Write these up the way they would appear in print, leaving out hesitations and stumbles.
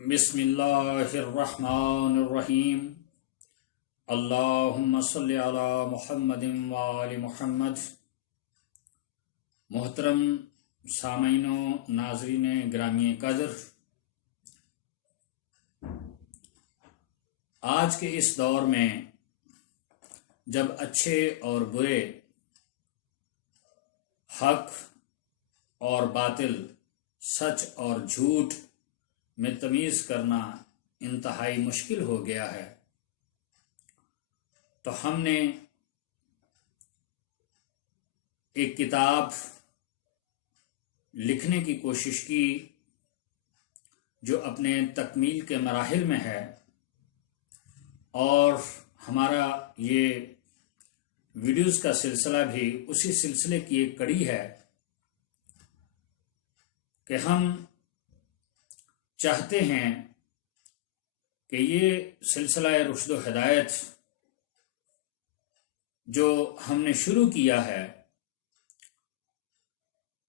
بسم اللہ الرحمن الرحیم اللہم صلی علی محمد وآل محمد۔ محترم سامعین و ناظرین گرامی قدر، آج کے اس دور میں جب اچھے اور برے، حق اور باطل، سچ اور جھوٹ میں تمیز کرنا انتہائی مشکل ہو گیا ہے، تو ہم نے ایک کتاب لکھنے کی کوشش کی جو اپنے تکمیل کے مراحل میں ہے، اور ہمارا یہ ویڈیوز کا سلسلہ بھی اسی سلسلے کی ایک کڑی ہے کہ ہم چاہتے ہیں کہ یہ سلسلہ رشد و ہدایت جو ہم نے شروع کیا ہے،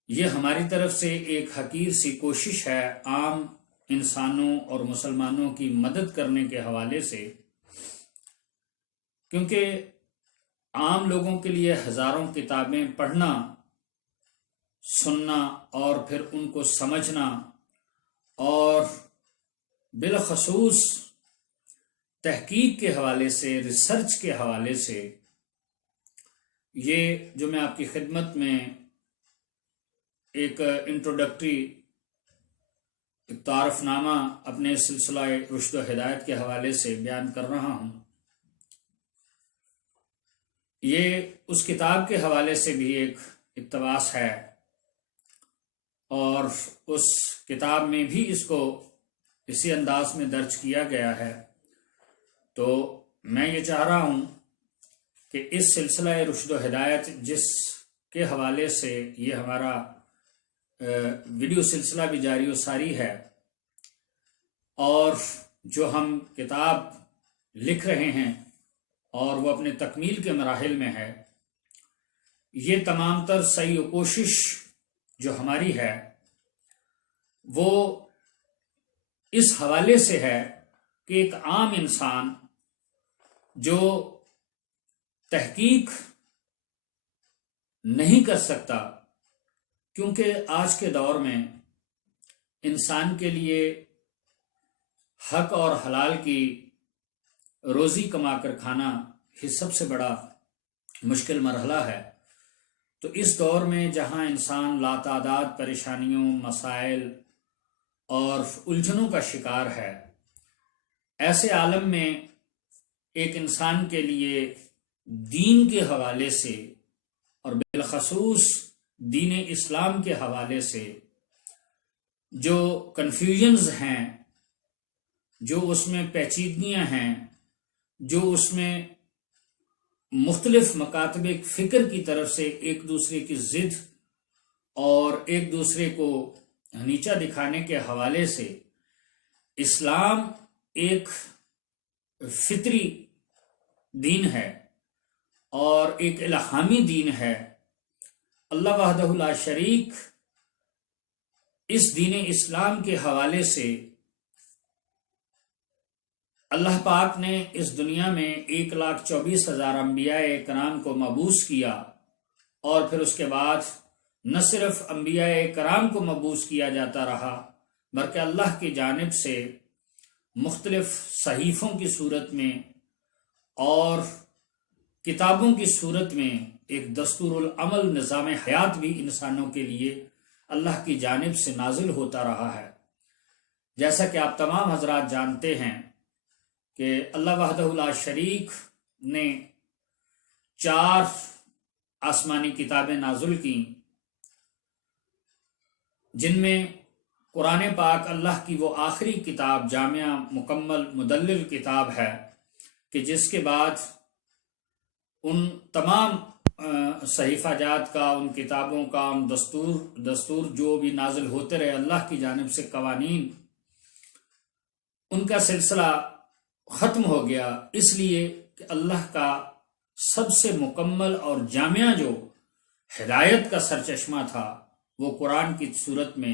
یہ ہماری طرف سے ایک حقیر سی کوشش ہے عام انسانوں اور مسلمانوں کی مدد کرنے کے حوالے سے، کیونکہ عام لوگوں کے لیے ہزاروں کتابیں پڑھنا، سننا اور پھر ان کو سمجھنا، اور بالخصوص تحقیق کے حوالے سے، ریسرچ کے حوالے سے، یہ جو میں آپ کی خدمت میں ایک انٹروڈکٹری تعارف نامہ اپنے سلسلہ رشد و ہدایت کے حوالے سے بیان کر رہا ہوں، یہ اس کتاب کے حوالے سے بھی ایک اقتباس ہے، اور اس کتاب میں بھی اس کو اسی انداز میں درج کیا گیا ہے۔ تو میں یہ چاہ رہا ہوں کہ اس سلسلہ رشد و ہدایت جس کے حوالے سے یہ ہمارا ویڈیو سلسلہ بھی جاری و ساری ہے، اور جو ہم کتاب لکھ رہے ہیں اور وہ اپنے تکمیل کے مراحل میں ہے، یہ تمام تر سعی و کوشش جو ہماری ہے وہ اس حوالے سے ہے کہ ایک عام انسان جو تحقیق نہیں کر سکتا، کیونکہ آج کے دور میں انسان کے لیے حق اور حلال کی روزی کما کر کھانا ہی سب سے بڑا مشکل مرحلہ ہے، تو اس دور میں جہاں انسان لاتعداد پریشانیوں، مسائل اور الجھنوں کا شکار ہے، ایسے عالم میں ایک انسان کے لیے دین کے حوالے سے اور بالخصوص دین اسلام کے حوالے سے جو کنفیوژنز ہیں، جو اس میں پیچیدگیاں ہیں، جو اس میں مختلف مکاتب فکر کی طرف سے ایک دوسرے کی ضد اور ایک دوسرے کو نیچا دکھانے کے حوالے سے، اسلام ایک فطری دین ہے اور ایک الہامی دین ہے۔ اللہ وحدہ لا شریک اس دین اسلام کے حوالے سے اللہ پاک نے اس دنیا میں 1,24,000 انبیاء کرام کو مبعوث کیا، اور پھر اس کے بعد نہ صرف انبیاء کرام کو مبعوث کیا جاتا رہا، بلکہ اللہ کی جانب سے مختلف صحیفوں کی صورت میں اور کتابوں کی صورت میں ایک دستور العمل، نظام حیات بھی انسانوں کے لیے اللہ کی جانب سے نازل ہوتا رہا ہے۔ جیسا کہ آپ تمام حضرات جانتے ہیں کہ اللہ وحدہ لا شریک نے 4 آسمانی کتابیں نازل کیں، جن میں قرآن پاک اللہ کی وہ آخری کتاب، جامع مکمل مدلل کتاب ہے، کہ جس کے بعد ان تمام صحیفہ جات کا، ان کتابوں کا، ان دستور جو بھی نازل ہوتے رہے اللہ کی جانب سے، قوانین، ان کا سلسلہ ختم ہو گیا، اس لیے کہ اللہ کا سب سے مکمل اور جامع جو ہدایت کا سرچشمہ تھا وہ قرآن کی صورت میں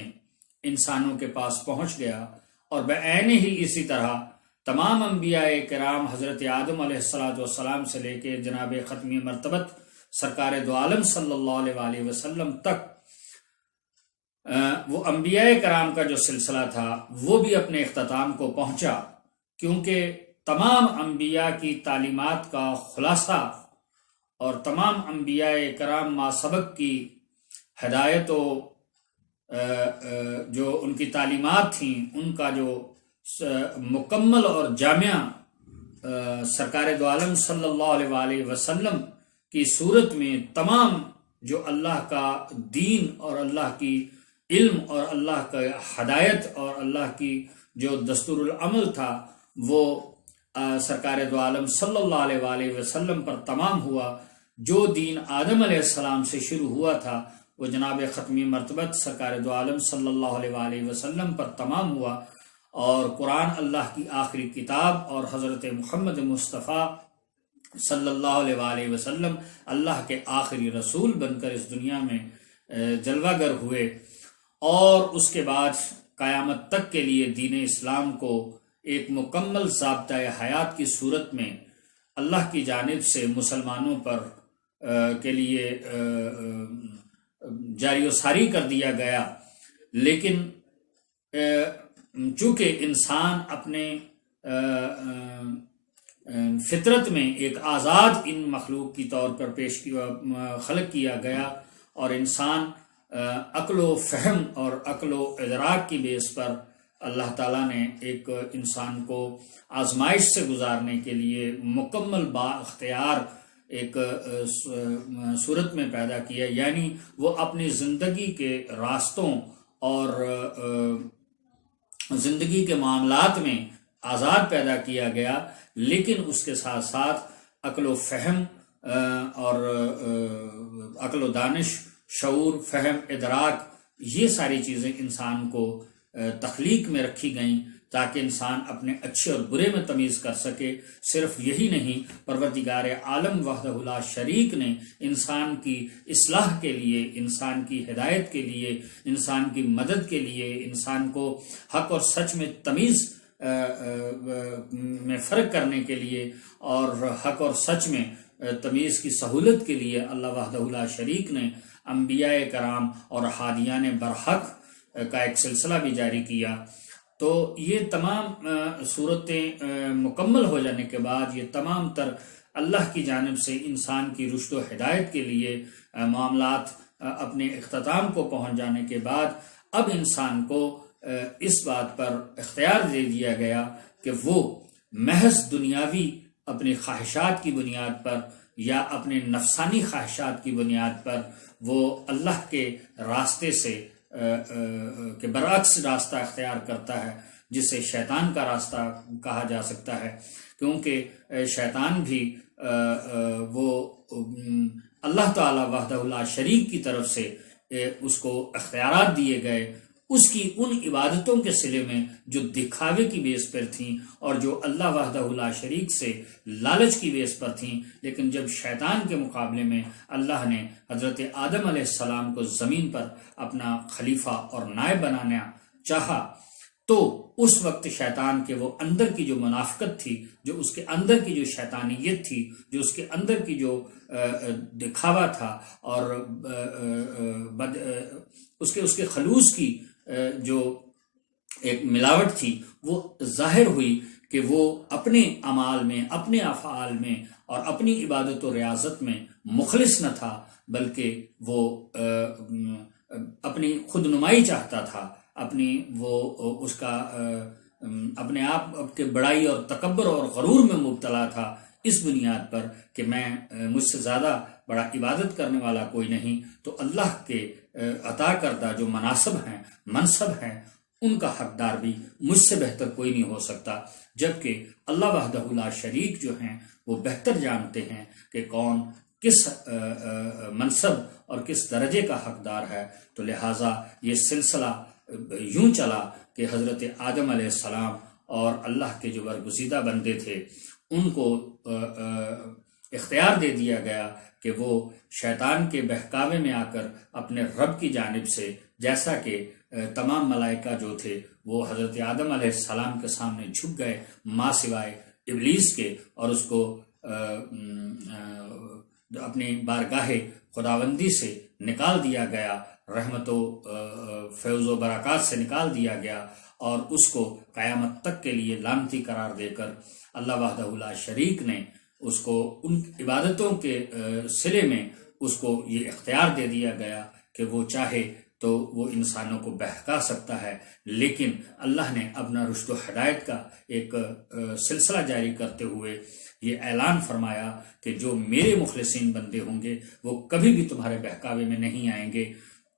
انسانوں کے پاس پہنچ گیا، اور بعین ہی اسی طرح تمام انبیاء کرام حضرت آدم علیہ السلام سے لے کے جناب ختمی مرتبت سرکار دو عالم صلی اللہ علیہ وآلہ وسلم تک وہ انبیاء کرام کا جو سلسلہ تھا وہ بھی اپنے اختتام کو پہنچا، کیونکہ تمام انبیاء کی تعلیمات کا خلاصہ اور تمام انبیاء کرام ما سبق کی ہدایت و جو ان کی تعلیمات تھیں ان کا جو مکمل اور جامع سرکار دو عالم صلی اللہ علیہ وآلہ وسلم کی صورت میں تمام جو اللہ کا دین اور اللہ کی علم اور اللہ کا ہدایت اور اللہ کی جو دستور العمل تھا وہ سرکار دو عالم صلی اللہ علیہ وآلہ وسلم پر تمام ہوا۔ جو دین آدم علیہ السلام سے شروع ہوا تھا وہ جناب ختمی مرتبت سرکار دو عالم صلی اللہ علیہ وآلہ وسلم پر تمام ہوا، اور قرآن اللہ کی آخری کتاب اور حضرت محمد مصطفیٰ صلی اللہ علیہ وآلہ وسلم اللہ کے آخری رسول بن کر اس دنیا میں جلوہ گر ہوئے، اور اس کے بعد قیامت تک کے لیے دین اسلام کو ایک مکمل ضابطۂ حیات کی صورت میں اللہ کی جانب سے مسلمانوں پر کے لیے جاری و ساری کر دیا گیا۔ لیکن چونکہ انسان اپنے فطرت میں ایک آزاد ان مخلوق کی طور پر خلق کیا گیا، اور انسان عقل و فہم اور عقل و ادراک کی بیس پر اللہ تعالیٰ نے ایک انسان کو آزمائش سے گزارنے کے لیے مکمل با اختیار ایک صورت میں پیدا کیا، یعنی وہ اپنی زندگی کے راستوں اور زندگی کے معاملات میں آزاد پیدا کیا گیا، لیکن اس کے ساتھ ساتھ عقل و فہم اور عقل و دانش، شعور، فہم، ادراک، یہ ساری چیزیں انسان کو تخلیق میں رکھی گئیں تاکہ انسان اپنے اچھے اور برے میں تمیز کر سکے۔ صرف یہی نہیں، پروردگار عالم وحدہ لا شریک نے انسان کی اصلاح کے لیے، انسان کی ہدایت کے لیے، انسان کی مدد کے لیے، انسان کو حق اور سچ میں تمیز میں فرق کرنے کے لیے اور حق اور سچ میں تمیز کی سہولت کے لیے اللہ وحدہ لا شریک نے انبیاء کرام اور ہادیان برحق کا ایک سلسلہ بھی جاری کیا۔ تو یہ تمام صورتیں مکمل ہو جانے کے بعد، یہ تمام تر اللہ کی جانب سے انسان کی رشد و ہدایت کے لیے معاملات اپنے اختتام کو پہنچ جانے کے بعد، اب انسان کو اس بات پر اختیار دے دیا گیا کہ وہ محض دنیاوی اپنی خواہشات کی بنیاد پر یا اپنے نفسانی خواہشات کی بنیاد پر وہ اللہ کے راستے سے کے برعکس راستہ اختیار کرتا ہے، جسے شیطان کا راستہ کہا جا سکتا ہے، کیونکہ شیطان بھی وہ اللہ تعالی وحدہ لا شریک کی طرف سے اس کو اختیارات دیے گئے، اس کی ان عبادتوں کے صلے میں جو دکھاوے کی بیس پر تھیں اور جو اللہ وحدہ لا شریک سے لالچ کی بیس پر تھیں۔ لیکن جب شیطان کے مقابلے میں اللہ نے حضرت آدم علیہ السلام کو زمین پر اپنا خلیفہ اور نائب بنانا چاہا، تو اس وقت شیطان کے وہ اندر کی جو منافقت تھی، جو اس کے اندر کی جو شیطانیت تھی، جو اس کے اندر کی جو دکھاوا تھا اور اس کے خلوص کی جو ایک ملاوٹ تھی، وہ ظاہر ہوئی کہ وہ اپنے اعمال میں، اپنے افعال میں اور اپنی عبادت و ریاضت میں مخلص نہ تھا، بلکہ وہ اپنی خود نمائی چاہتا تھا، اپنی وہ اس کا اپنے آپ کے بڑائی اور تکبر اور غرور میں مبتلا تھا، اس بنیاد پر کہ مجھ سے زیادہ بڑا عبادت کرنے والا کوئی نہیں، تو اللہ کے عطا کردہ جو مناصب ہیں، منصب ہیں، ان کا حقدار بھی مجھ سے بہتر کوئی نہیں ہو سکتا، جبکہ اللہ وحدہ لا شریک جو ہیں وہ بہتر جانتے ہیں کہ کون کس منصب اور کس درجے کا حقدار ہے۔ تو لہٰذا یہ سلسلہ یوں چلا کہ حضرت آدم علیہ السلام اور اللہ کے جو برگزیدہ بندے تھے ان کو اختیار دے دیا گیا کہ وہ شیطان کے بہکاوے میں آ کر اپنے رب کی جانب سے، جیسا کہ تمام ملائکہ جو تھے وہ حضرت آدم علیہ السلام کے سامنے جھک گئے ماں سوائے ابلیس کے، اور اس کو اپنی بارگاہ خداوندی سے نکال دیا گیا، رحمت و فیض و برکات سے نکال دیا گیا، اور اس کو قیامت تک کے لیے لعنتی قرار دے کر اللہ وحدہ لا شریک نے اس کو ان عبادتوں کے صلے میں اس کو یہ اختیار دے دیا گیا کہ وہ چاہے تو وہ انسانوں کو بہکا سکتا ہے، لیکن اللہ نے اپنا رشد و ہدایت کا ایک سلسلہ جاری کرتے ہوئے یہ اعلان فرمایا کہ جو میرے مخلصین بندے ہوں گے وہ کبھی بھی تمہارے بہکاوے میں نہیں آئیں گے۔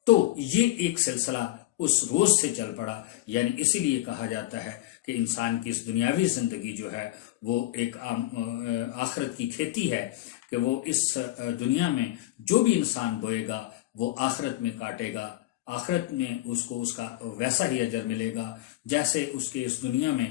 تو یہ ایک سلسلہ اس روز سے چل پڑا، یعنی اسی لیے کہا جاتا ہے کہ انسان کی اس دنیاوی زندگی جو ہے وہ ایک آخرت کی کھیتی ہے، کہ وہ اس دنیا میں جو بھی انسان بوئے گا وہ آخرت میں کاٹے گا، آخرت میں اس کو اس کا ویسا ہی اجر ملے گا جیسے اس کے اس دنیا میں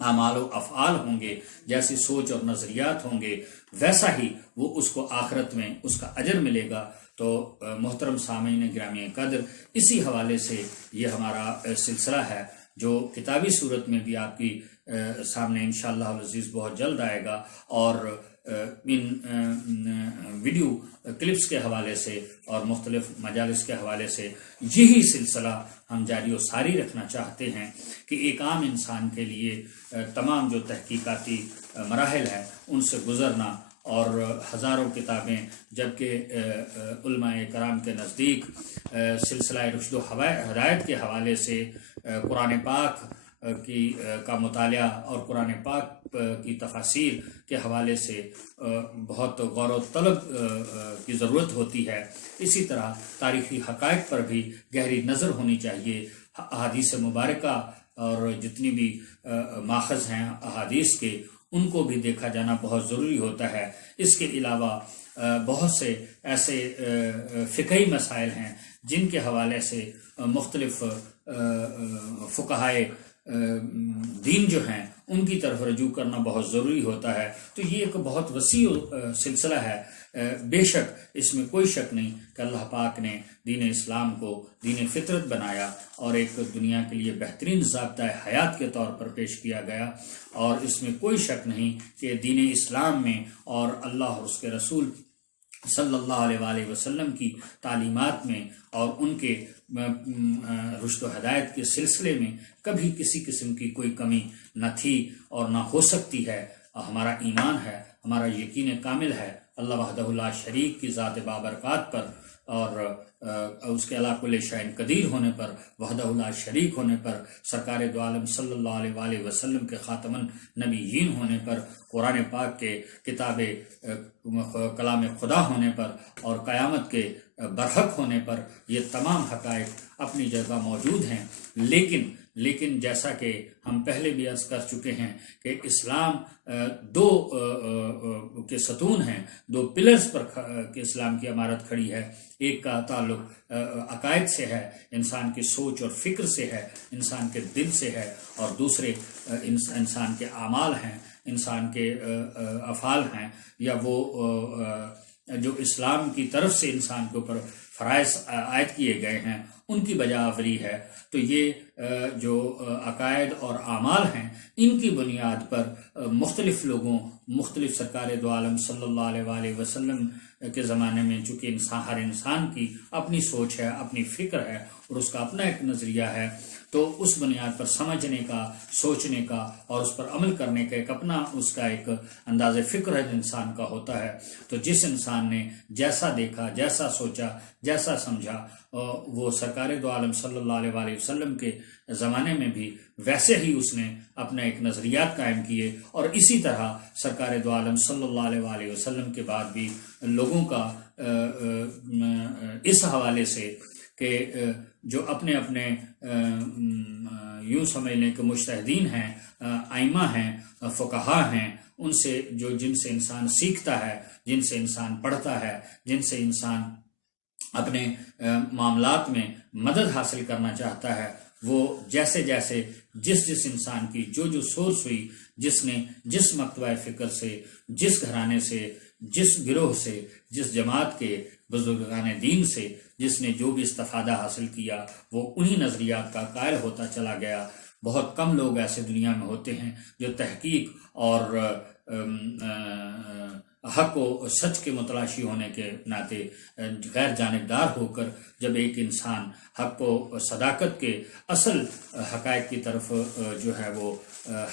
اعمال و افعال ہوں گے، جیسی سوچ اور نظریات ہوں گے، ویسا ہی وہ اس کو آخرت میں اس کا اجر ملے گا۔ تو محترم سامعین گرامی قدر، اسی حوالے سے یہ ہمارا سلسلہ ہے جو کتابی صورت میں بھی آپ کی سامنے انشاءاللہ العزیز بہت جلد آئے گا، اور ان ویڈیو کلپس کے حوالے سے اور مختلف مجالس کے حوالے سے یہی سلسلہ ہم جاری و ساری رکھنا چاہتے ہیں کہ ایک عام انسان کے لیے تمام جو تحقیقاتی مراحل ہیں ان سے گزرنا، اور ہزاروں کتابیں، جبکہ علماء کرام کے نزدیک سلسلہ رشد و ہدایت کے حوالے سے قرآن پاک کا مطالعہ اور قرآن پاک کی تفاسیر کے حوالے سے بہت غور و طلب کی ضرورت ہوتی ہے۔ اسی طرح تاریخی حقائق پر بھی گہری نظر ہونی چاہیے، احادیث مبارکہ اور جتنی بھی ماخذ ہیں احادیث کے ان کو بھی دیکھا جانا بہت ضروری ہوتا ہے۔ اس کے علاوہ بہت سے ایسے فقہی مسائل ہیں جن کے حوالے سے مختلف فقہائے دین جو ہیں ان کی طرف رجوع کرنا بہت ضروری ہوتا ہے۔ تو یہ ایک بہت وسیع سلسلہ ہے۔ بے شک اس میں کوئی شک نہیں کہ اللہ پاک نے دین اسلام کو دین فطرت بنایا اور ایک دنیا کے لیے بہترین ضابطۂ حیات کے طور پر پیش کیا گیا، اور اس میں کوئی شک نہیں کہ دین اسلام میں اور اللہ اور اس کے رسول صلی اللہ علیہ وآلہ وسلم کی تعلیمات میں اور ان کے رشد و ہدایت کے سلسلے میں کبھی کسی قسم کی کوئی کمی نہ تھی اور نہ ہو سکتی ہے۔ ہمارا ایمان ہے، ہمارا یقین کامل ہے اللہ وحدہ لا شریک کی ذات بابرکات پر، اور اس کے علاوہ کل شیء قدیر ہونے پر، وحدہ لا شریک ہونے پر، سرکار دو عالم صلی اللہ علیہ وآلہ وسلم کے خاتم النبیین ہونے پر، قرآن پاک کے کتاب کلام خدا ہونے پر، اور قیامت کے برحق ہونے پر، یہ تمام حقائق اپنی جگہ موجود ہیں۔ لیکن جیسا کہ ہم پہلے بھی عرض کر چکے ہیں کہ اسلام دو کے ستون ہیں، دو پلرز پر کہ اسلام کی عمارت کھڑی ہے۔ ایک کا تعلق عقائد سے ہے، انسان کی سوچ اور فکر سے ہے، انسان کے دل سے ہے، اور دوسرے انسان کے اعمال ہیں، انسان کے افعال ہیں، یا وہ جو اسلام کی طرف سے انسان کے اوپر فرائض عائد کیے گئے ہیں ان کی بجا آوری ہے۔ تو یہ جو عقائد اور اعمال ہیں ان کی بنیاد پر مختلف لوگوں، مختلف سرکار دو عالم صلی اللہ علیہ وآلہ وسلم کے زمانے میں، چونکہ ہر انسان کی اپنی سوچ ہے، اپنی فکر ہے، اور اس کا اپنا ایک نظریہ ہے، تو اس بنیاد پر سمجھنے کا، سوچنے کا اور اس پر عمل کرنے کا ایک اپنا اس کا ایک انداز فکر ہے انسان کا ہوتا ہے۔ تو جس انسان نے جیسا دیکھا، جیسا سوچا، جیسا سمجھا، وہ سرکار دو عالم صلی اللہ علیہ وآلہ وسلم کے زمانے میں بھی ویسے ہی اس نے اپنا ایک نظریات قائم کیے، اور اسی طرح سرکار دو عالم صلی اللہ علیہ وآلہ وسلم کے بعد بھی لوگوں کا اس حوالے سے کہ جو اپنے اپنے یوں سمجھ لیں کہ مجتہدین ہیں، ائمہ ہیں، فقہا ہیں، ان سے جن سے انسان سیکھتا ہے، جن سے انسان پڑھتا ہے، جن سے انسان اپنے معاملات میں مدد حاصل کرنا چاہتا ہے، وہ جیسے جس انسان کی جو سورس ہوئی، جس نے جس مکتبہ فکر سے، جس گھرانے سے، جس گروہ سے، جس جماعت کے بزرگان دین سے جس نے جو بھی استفادہ حاصل کیا وہ انہی نظریات کا قائل ہوتا چلا گیا۔ بہت کم لوگ ایسے دنیا میں ہوتے ہیں جو تحقیق اور حق و سچ کے متلاشی ہونے کے ناطے غیر جانبدار ہو کر جب ایک انسان حق و صداقت کے اصل حقائق کی طرف جو ہے وہ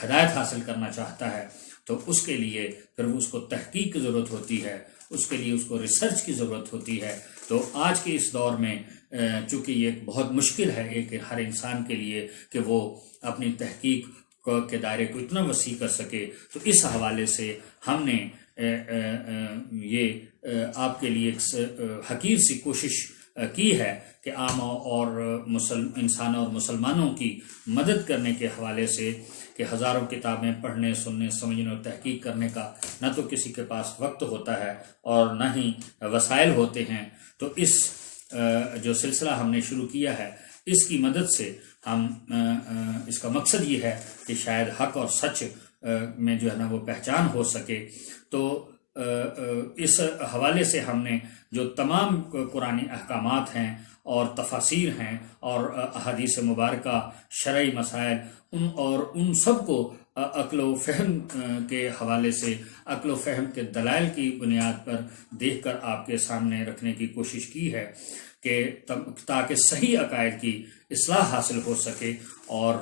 ہدایت حاصل کرنا چاہتا ہے تو اس کے لیے پھر اس کو تحقیق کی ضرورت ہوتی ہے، اس کے لیے اس کو ریسرچ کی ضرورت ہوتی ہے۔ تو آج کے اس دور میں چونکہ یہ بہت مشکل ہے ایک ہر انسان کے لیے کہ وہ اپنی تحقیق کے دائرے کو اتنا وسیع کر سکے، تو اس حوالے سے ہم نے یہ آپ کے لیے ایک حقیر سی کوشش کی ہے کہ عام اور انسانوں اور مسلمانوں کی مدد کرنے کے حوالے سے کہ ہزاروں کتابیں پڑھنے، سننے، سمجھنے اور تحقیق کرنے کا نہ تو کسی کے پاس وقت ہوتا ہے اور نہ ہی وسائل ہوتے ہیں، تو اس جو سلسلہ ہم نے شروع کیا ہے اس کی مدد سے ہم اس کا مقصد یہ ہے کہ شاید حق اور سچ میں جو ہے نا وہ پہچان ہو سکے۔ تو اس حوالے سے ہم نے جو تمام قرآنی احکامات ہیں اور تفاسیر ہیں اور احادیث مبارکہ، شرعی مسائل ان سب کو عقل و فہم کے حوالے سے، عقل و فہم کے دلائل کی بنیاد پر دیکھ کر آپ کے سامنے رکھنے کی کوشش کی ہے کہ تاکہ صحیح عقائد کی اصلاح حاصل ہو سکے اور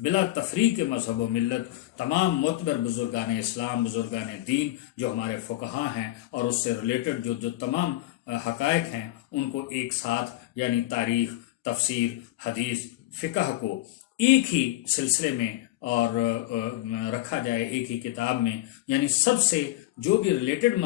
بلا تفریق مذہب و ملت تمام معتبر بزرگان اسلام، بزرگان دین جو ہمارے فقہا ہیں اور اس سے ریلیٹڈ جو تمام حقائق ہیں ان کو ایک ساتھ، یعنی تاریخ، تفسیر، حدیث، فقہ کو ایک ہی سلسلے میں اور رکھا جائے، ایک ہی کتاب میں، یعنی سب سے جو بھی ریلیٹڈ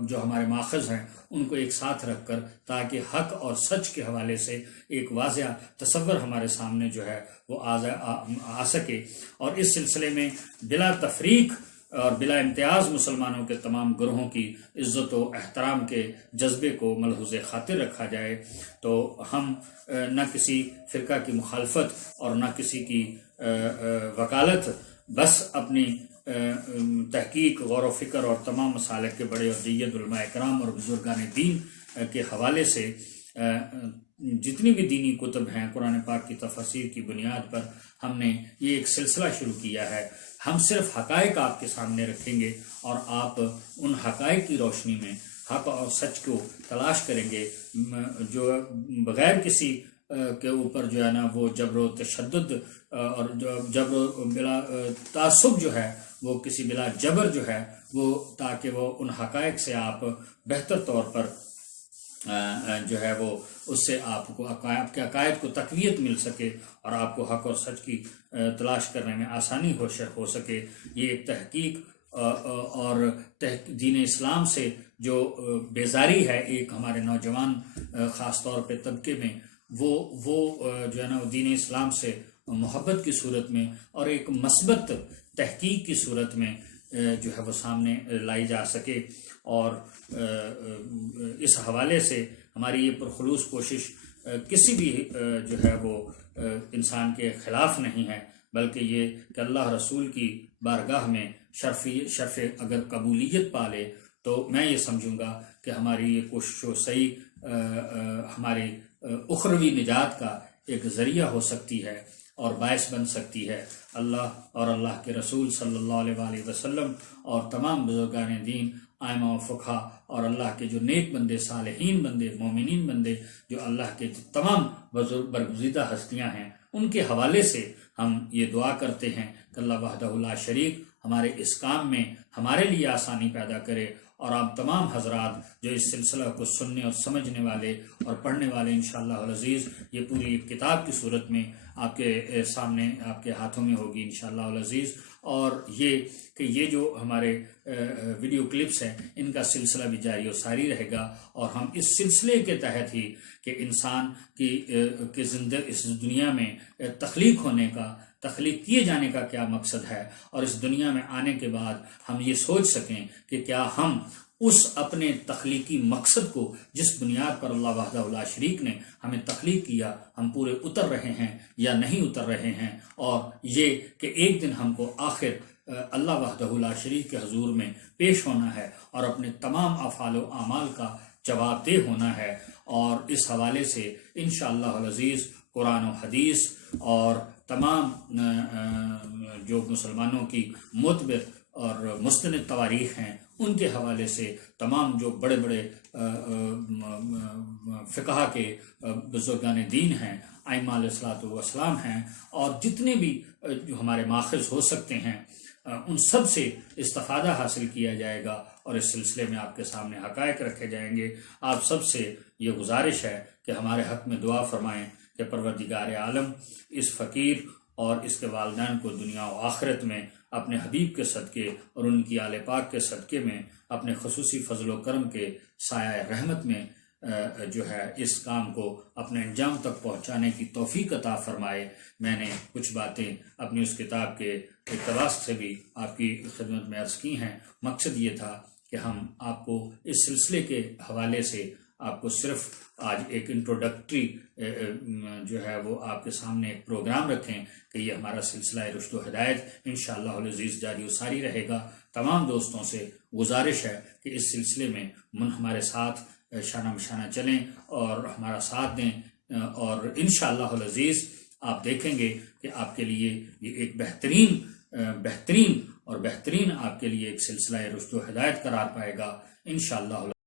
جو ہمارے ماخذ ہیں ان کو ایک ساتھ رکھ کر، تاکہ حق اور سچ کے حوالے سے ایک واضح تصور ہمارے سامنے جو ہے وہ آ سکے۔ اور اس سلسلے میں بلا تفریق اور بلا امتیاز مسلمانوں کے تمام گروہوں کی عزت و احترام کے جذبے کو ملحوظ خاطر رکھا جائے۔ تو ہم نہ کسی فرقہ کی مخالفت اور نہ کسی کی وکالت، بس اپنی تحقیق، غور و فکر اور تمام مسالک کے بڑے اور جید علماء کرام اور بزرگان دین کے حوالے سے جتنی بھی دینی کتب ہیں قرآن پاک کی تفاسیر کی بنیاد پر ہم نے یہ ایک سلسلہ شروع کیا ہے۔ ہم صرف حقائق آپ کے سامنے رکھیں گے اور آپ ان حقائق کی روشنی میں حق اور سچ کو تلاش کریں گے، جو بغیر کسی کے اوپر جو ہے نا وہ جبر و تشدد اور جبر و بلا تعصب جو ہے وہ کسی بلا جبر جو ہے وہ، تاکہ وہ ان حقائق سے آپ بہتر طور پر جو ہے وہ اس سے آپ کو آپ کے عقائد کو تقویت مل سکے اور آپ کو حق اور سچ کی تلاش کرنے میں آسانی ہو سکے۔ یہ ایک تحقیق اور دین اسلام سے جو بیزاری ہے ایک ہمارے نوجوان خاص طور پہ طبقے میں، وہ جو ہے نا دین اسلام سے محبت کی صورت میں اور ایک مثبت تحقیق کی صورت میں جو ہے وہ سامنے لائی جا سکے۔ اور اس حوالے سے ہماری یہ پرخلوص کوشش کسی بھی جو ہے وہ انسان کے خلاف نہیں ہے، بلکہ یہ کہ اللہ رسول کی بارگاہ میں شرف اگر قبولیت پالے تو میں یہ سمجھوں گا کہ ہماری یہ کوشش و سعی ہماری اخروی نجات کا ایک ذریعہ ہو سکتی ہے اور باعث بن سکتی ہے۔ اللہ اور اللہ کے رسول صلی اللہ علیہ وآلہ وسلم اور تمام بزرگان دین، ائمہ و فقہا اور اللہ کے جو نیک بندے، صالحین بندے، مومنین بندے، جو اللہ کے تمام برگزیدہ ہستیاں ہیں، ان کے حوالے سے ہم یہ دعا کرتے ہیں کہ اللہ وحدہ لا شریک ہمارے اس کام میں ہمارے لیے آسانی پیدا کرے، اور آپ تمام حضرات جو اس سلسلہ کو سننے اور سمجھنے والے اور پڑھنے والے انشاءاللہ العزیز، یہ پوری ایک کتاب کی صورت میں آپ کے سامنے، آپ کے ہاتھوں میں ہوگی انشاءاللہ العزیز۔ اور یہ کہ یہ جو ہمارے ویڈیو کلپس ہیں ان کا سلسلہ بھی جاری و ساری رہے گا، اور ہم اس سلسلے کے تحت ہی کہ انسان کی زندگی اس دنیا میں تخلیق ہونے کا، تخلیق کیے جانے کا کیا مقصد ہے، اور اس دنیا میں آنے کے بعد ہم یہ سوچ سکیں کہ کیا ہم اس اپنے تخلیقی مقصد کو جس بنیاد پر اللہ وحدہ لا شریک نے ہمیں تخلیق کیا، ہم پورے اتر رہے ہیں یا نہیں اتر رہے ہیں، اور یہ کہ ایک دن ہم کو آخر اللہ وحدہ لا شریک کے حضور میں پیش ہونا ہے اور اپنے تمام افعال و اعمال کا جواب دہ ہونا ہے، اور اس حوالے سے انشاءاللہ العزیز قرآن و حدیث اور تمام جو مسلمانوں کی معتبر اور مستند تواریخ ہیں ان کے حوالے سے تمام جو بڑے بڑے فقہا کے بزرگان دین ہیں، ائمہ علیہ الصلوۃ والسلام ہیں، اور جتنے بھی جو ہمارے ماخذ ہو سکتے ہیں ان سب سے استفادہ حاصل کیا جائے گا، اور اس سلسلے میں آپ کے سامنے حقائق رکھے جائیں گے۔ آپ سب سے یہ گزارش ہے کہ ہمارے حق میں دعا فرمائیں کہ پروردگار عالم اس فقیر اور اس کے والدین کو دنیا و آخرت میں اپنے حبیب کے صدقے اور ان کی آل پاک کے صدقے میں اپنے خصوصی فضل و کرم کے سایہ رحمت میں جو ہے اس کام کو اپنے انجام تک پہنچانے کی توفیق عطا فرمائے۔ میں نے کچھ باتیں اپنی اس کتاب کے اقتباس سے بھی آپ کی خدمت میں عرض کی ہیں۔ مقصد یہ تھا کہ ہم آپ کو اس سلسلے کے حوالے سے آپ کو صرف آج ایک انٹروڈکٹری جو ہے وہ آپ کے سامنے ایک پروگرام رکھیں کہ یہ ہمارا سلسلہ رشد و ہدایت انشاءاللہ العزیز جاری و ساری رہے گا۔ تمام دوستوں سے گزارش ہے کہ اس سلسلے میں ہمارے ساتھ شانہ بشانہ چلیں اور ہمارا ساتھ دیں، اور انشاءاللہ العزیز آپ دیکھیں گے کہ آپ کے لیے یہ ایک بہترین آپ کے لیے ایک سلسلہ رشد و ہدایت قرار پائے گا انشاءاللہ۔